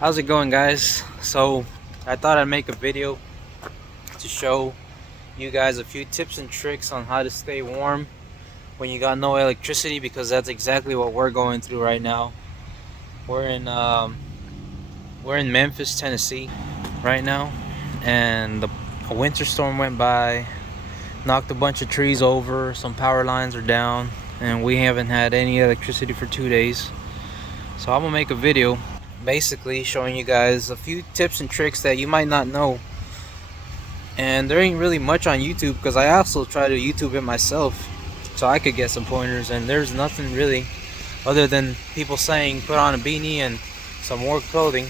How's it going, guys? So I thought I'd make a video to show you guys a few tips and tricks on how to stay warm when you got no electricity, because that's exactly what we're going through right now. We're in Memphis, Tennessee right now, and a winter storm went by, knocked a bunch of trees over, some power lines are down, and we haven't had any electricity for 2 days. So I'm gonna make a video basically showing you guys a few tips and tricks that you might not know. And there ain't really much on YouTube, because I also try to YouTube it myself so I could get some pointers, and there's nothing really other than people saying put on a beanie and some more clothing.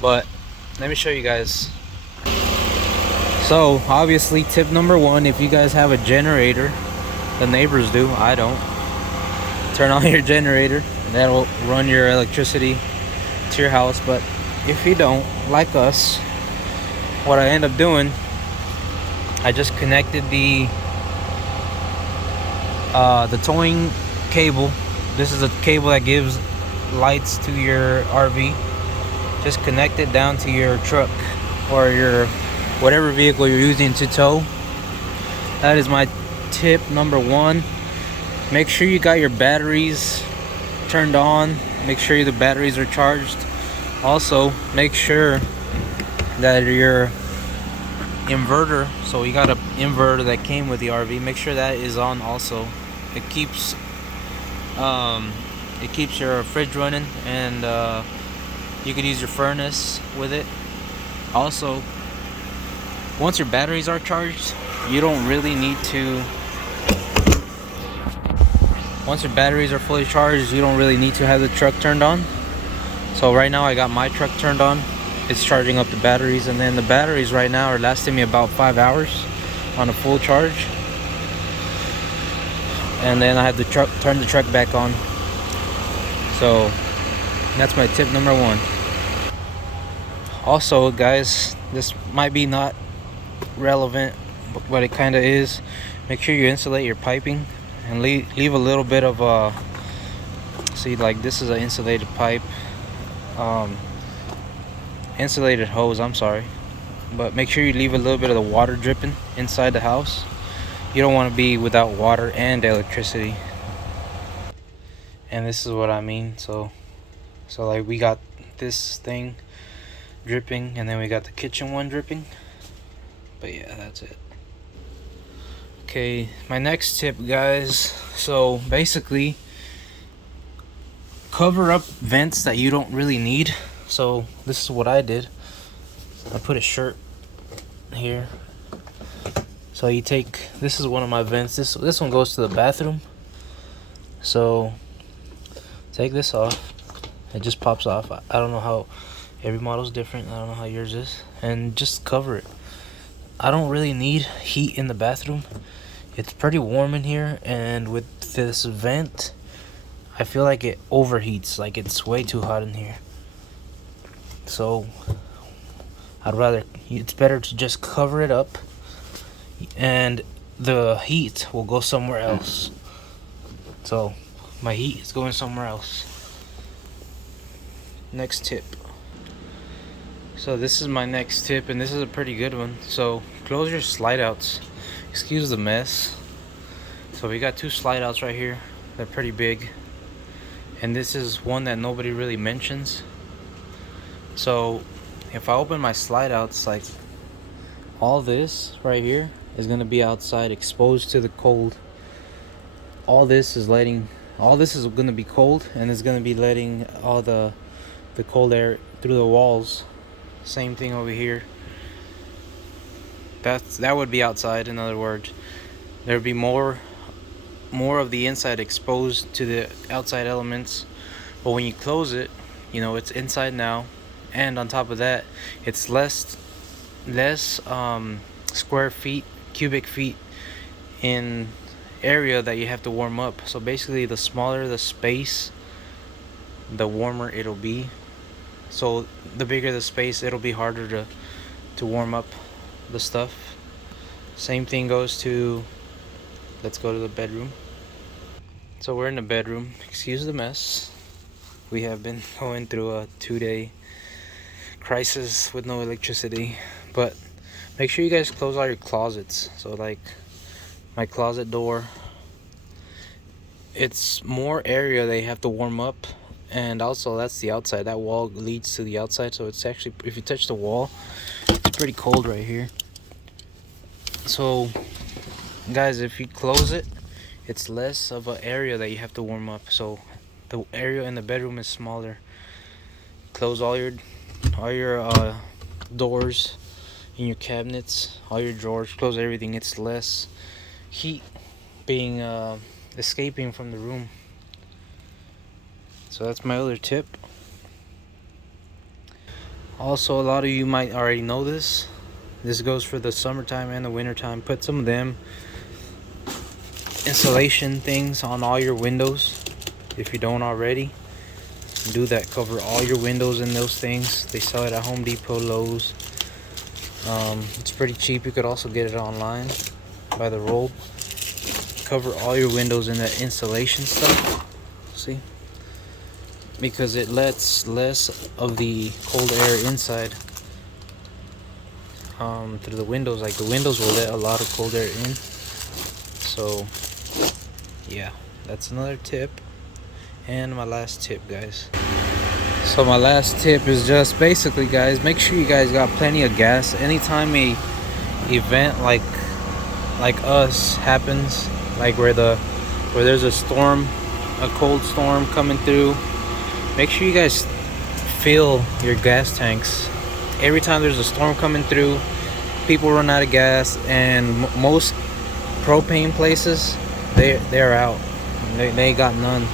But let me show you guys. So obviously, tip number one, if you guys have a generator, the neighbors do, I don't, turn on your generator. That'll run your electricity to your house. But if you don't, like us, what I end up doing, I just connected the towing cable. This is a cable that gives lights to your RV. Just connect it down to your truck or your whatever vehicle you're using to tow. That is my tip number one. Make sure you got your batteries turned on. Make sure the batteries are charged. Also, make sure that your inverter, so you got an inverter that came with the RV, make sure that is on also. It keeps your fridge running, and you could use your furnace with it. Also, once your batteries are charged, you don't really need to. Once your batteries are fully charged, you don't really need to have the truck turned on. So right now I got my truck turned on. It's charging up the batteries, and then the batteries right now are lasting me about 5 hours on a full charge. And then I have to turn the truck back on. So that's my tip number one. Also, guys, this might be not relevant, but it kind of is. Make sure you insulate your piping and leave a little bit of see, like this is an insulated pipe, insulated hose, I'm sorry, but make sure you leave a little bit of the water dripping inside the house. You don't want to be without water and electricity. And this is what I mean. So like we got this thing dripping, and then we got the kitchen one dripping. But yeah, that's it. Okay, my next tip, guys. So basically, cover up vents that you don't really need. So this is what I did. I put a shirt here. So you take, this is one of my vents. This one goes to the bathroom. So take this off. It just pops off. I don't know how, every model's different. I don't know how yours is. And just cover it. I don't really need heat in the bathroom. It's pretty warm in here, and with this vent, I feel like it overheats. Like it's way too hot in here. So it's better to just cover it up, and the heat will go somewhere else. So my heat is going somewhere else. Next tip. So this is my next tip, and this is a pretty good one. So close your slide outs. Excuse the mess. So we got two slide outs right here. They're pretty big, and this is one that nobody really mentions. So if I open my slide outs, like all this right here is gonna be outside, exposed to the cold. All this is gonna be cold, and it's gonna be letting all the cold air through the walls. Same thing over here. That would be outside. In other words, there would be more of the inside exposed to the outside elements. But when you close it, you know, it's inside now, and on top of that, it's less square feet, cubic feet in area that you have to warm up. So basically, the smaller the space, the warmer it'll be. So the bigger the space, it'll be harder to warm up the stuff. Same thing goes to, let's go to the bedroom. So we're in the bedroom. Excuse the mess. We have been going through a 2-day crisis with no electricity. But make sure you guys close all your closets. So like my closet door, it's more area they have to warm up, and also that's the outside. That wall leads to the outside, so it's actually, if you touch the wall, it's pretty cold right here. So guys, if you close it, it's less of an area that you have to warm up, so the area in the bedroom is smaller. Close all your doors in your cabinets, all your drawers, close everything. It's less heat being escaping from the room. So that's my other tip. Also, a lot of you might already know this. This goes for the summertime and the wintertime. Put some of them insulation things on all your windows. If you don't already, do that. Cover all your windows in those things. They sell it at Home Depot, Lowe's. It's pretty cheap. You could also get it online by the roll. Cover all your windows in that insulation stuff. See? Because it lets less of the cold air inside through the windows. Like the windows will let a lot of cold air in. So yeah, that's another tip. And my last tip, guys. So my last tip is just basically, guys, make sure you guys got plenty of gas. Anytime a event like us happens, like where there's a storm, a cold storm coming through, make sure you guys fill your gas tanks. Every time there's a storm coming through, people run out of gas, and most propane places, they're out. They ain't got none.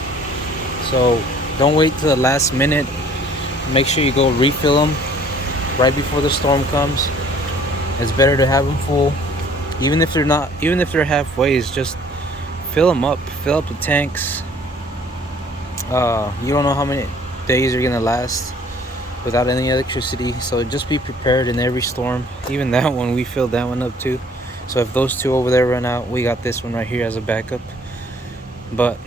So don't wait till the last minute. Make sure you go refill them right before the storm comes. It's better to have them full, even if they're halfway. Just fill them up. Fill up the tanks. You don't know how many days are gonna last without any electricity, so just be prepared in every storm. Even that one, we filled that one up too. So if those two over there run out, we got this one right here as a backup. But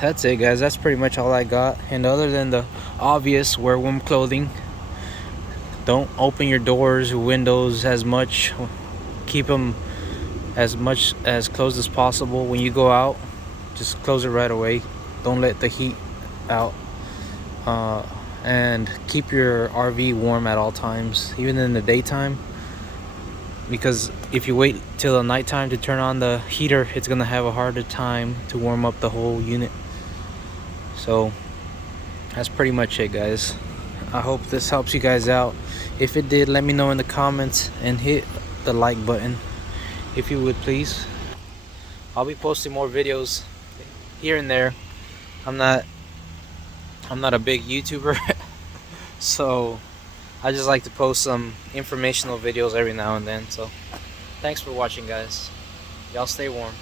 that's it, guys. That's pretty much all I got. And other than the obvious, wear warm clothing. Don't open your doors or windows as much. Keep them as closed as possible. When you go out, just close it right away. Don't let the heat out. And keep your RV warm at all times, even in the daytime. Because if you wait till the nighttime to turn on the heater, it's gonna have a harder time to warm up the whole unit. So that's pretty much it, guys. I hope this helps you guys out. If it did, let me know in the comments, and hit the like button if you would, please. I'll be posting more videos here and there. I'm not a big YouTuber so I just like to post some informational videos every now and then. So thanks for watching, guys. Y'all stay warm.